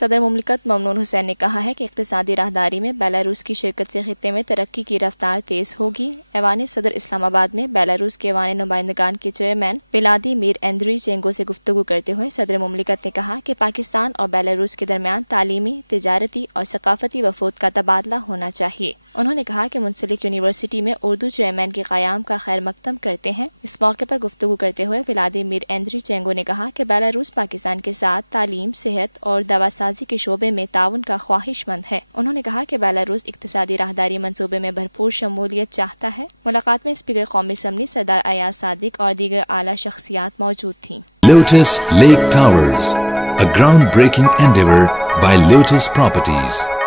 صدر مملکت ممنون حسین نے کہا ہے کہ اقتصادی راہداری میں بیلاروس کی شرکت سے خطے میں ترقی کی رفتار تیز ہوگی۔ ایوان صدر اسلام آباد میں بیلاروس کے ایوان نمائندگان کے چیئرمین ولادیمیر اندریچینکو سے گفتگو کرتے ہوئے صدر مملکت نے کہا کہ پاکستان اور بیلاروس کے درمیان تعلیمی، تجارتی اور ثقافتی وفود کا تبادلہ ہونا چاہیے۔ انہوں نے کہا کہ منسلک یونیورسٹی میں اردو چیئرمین کے قیام کا خیر مقدم کرتے ہیں۔ اس موقع پر گفتگو کرتے ہوئے ولادیمیر اندریچینکو نے کہا کہ بیلاروس پاکستان کے ساتھ تعلیم، صحت اور دوا سازی کے شعبے میں تعاون کا خواہش مند ہے۔ انہوں نے کہا کہ بیلاروس اقتصادی راہداری منصوبے میں بھرپور شمولیت چاہتا ہے۔ ملاقات میں اسپیکر قومی اسمبلی سردار ایاز صادق اور دیگر اعلیٰ شخصیات موجود تھیں۔ Lotus Lake Towers, a groundbreaking endeavor by Lotus Properties.